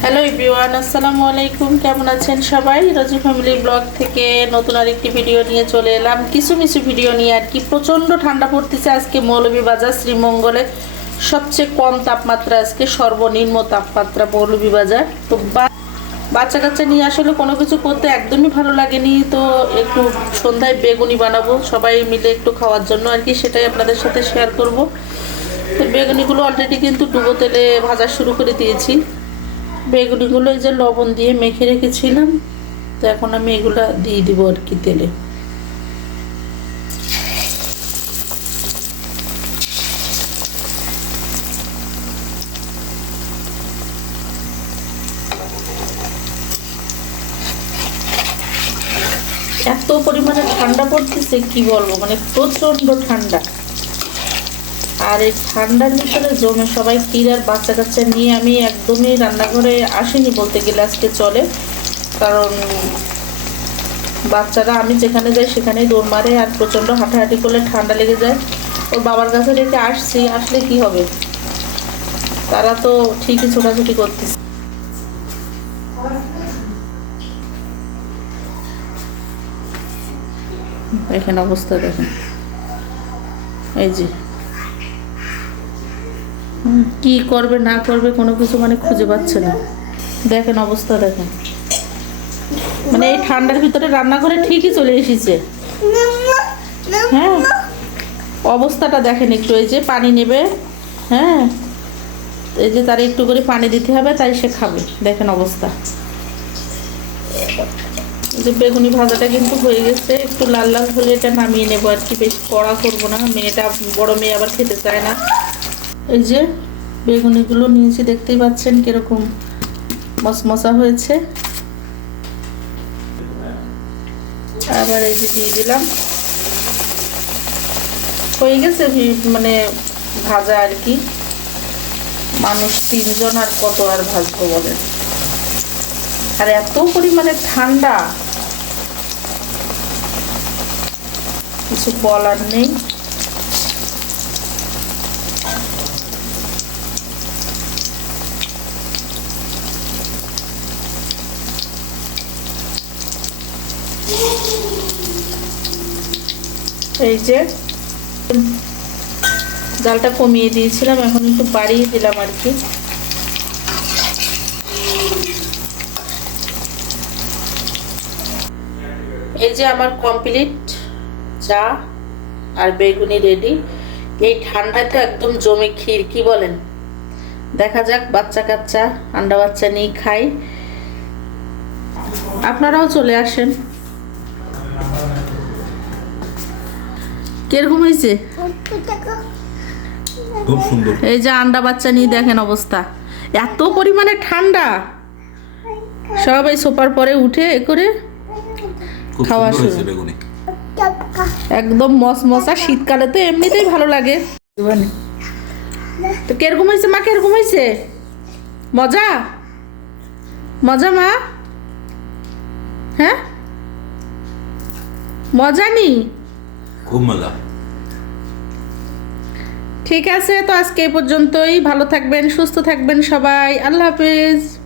Hello everyone আসসালামু আলাইকুম কেমন আছেন সবাই? রজি ফ্যামিলি ব্লগ থেকে নতুন আরেকটি ভিডিও নিয়ে চলে এলাম। কিছু কিছু ভিডিও নিয়ে আর কি প্রচণ্ড ঠান্ডা পড়তেছে আজকে মৌলভীবাজার শ্রীমঙ্গলে। সবচেয়ে কম তাপমাত্রা আজকে সর্বনিম্ন তাপমাত্রা মৌলভীবাজার তো বা- বাচ্চা কাচ্চা নিয়ে আসলে কোনো কিছু করতে একদমই ভালো লাগেনি। তো একটু সন্ধ্যায় বেগুনি বানাবো, সবাই মিলে একটু খাওয়ার জন্য আর কি, সেটাই আপনাদের সাথে শেয়ার করব। তো বেগুনিগুলো অলরেডি কিন্তু ডুবো তেলে ভাজা শুরু করে দিয়েছি। বেগুনিগুলো যে লবণ দিয়ে মেখে রেখেছিলাম, তো এখন আমি এগুলো দিয়ে দিব আর কি তেলে। এত পরিমাণে ঠান্ডা পড়তেছে, কি বলব? মানে প্রচণ্ড ঠান্ডা। আর এই ঠান্ডার ভিতরে জমে সবাই আর বাচ্চা কাচ্চা নিয়ে আমি একদমই রান্নাঘরে আসিনি বলতে গেলে আজকে চলে। কারণ বাচ্চারা, আমি যেখানে যাই সেখানেই দৌড় মারে আর প্রচণ্ড হাঁটাহাঁটি করলে ঠান্ডা লেগে যায়। ওর বাবার কাছে রেখে আসছি, আসলে কি হবে? তারা তো ঠিকই ছোটাছুটি করতেছে। এখানে অবস্থা দেখেন। এই যে কি করবে, না করবে, কোনো কিছু মানে খুঁজে পাচ্ছে না। দেখেন অবস্থা দেখেন। মানে এই ঠান্ডার ভিতরে রান্না করে ঠিকই চলে এসেছে। হ্যাঁ অবস্থাটা দেখেন একটু, এই যে পানি নেবে হ্যাঁ এই যে তার একটু করে পানি দিতে হবে, তাই সে খাবে। দেখেন অবস্থা। যে বেগুনি ভাজাটা কিন্তু হয়ে গেছে, একটু লাল লাল হলে এটা নামিয়ে নেব আর কি, বেশ কড়া করব না। মেয়েটা বড় মেয়ে, আবার খেতে চায় না। এই যে বেগুনিগুলো নিয়েছি, দেখতেই পাচ্ছেন কীরকম মশমশা হয়েছে। আবার এই যে দিয়ে দিলাম। হয়ে গেছে মানে ভাজা আর কি। মানুষ তিনজন আর কত আর ভাজবো বলেন। আর এত পরিমাণে ঠান্ডা। কিছু বলার নেই। এই যে জালটা কমিয়ে দিয়েছিলাম, এখন একটু বাড়িয়ে দিলাম আর কি। এই যে আমার কমপ্লিট চা আর বেগুনি রেডি এই ঠান্ডাতে একদম জমে ক্ষীর, কি বলেন? দেখা যাক, বাচ্চা কাচ্চা, আন্ডা বাচ্চা নিয়ে খাই। আপনারাও চলে আসেন। কীরকম হয়েছে? খুব সুন্দর। এই যে আন্ডা বাচ্চা নিয়ে দেখেন অবস্থা। এত পরিমাণে ঠান্ডা। সবাই সোপার পরে উঠে এ করে খাওয়া শুরু। একদম মশমশা। শীতকালে তো এমনিতেই ভালো লাগে। তো কীরকম হয়েছে মা? কীরকম হয়েছে? মজা? মজা মা? হ্যাঁ? মজা নি? মজা ঠিক আছে তো আজকে এই পর্যন্তই। ভালো থাকবেন সুস্থ থাকবেন সবাই। আল্লাহ হাফিজ।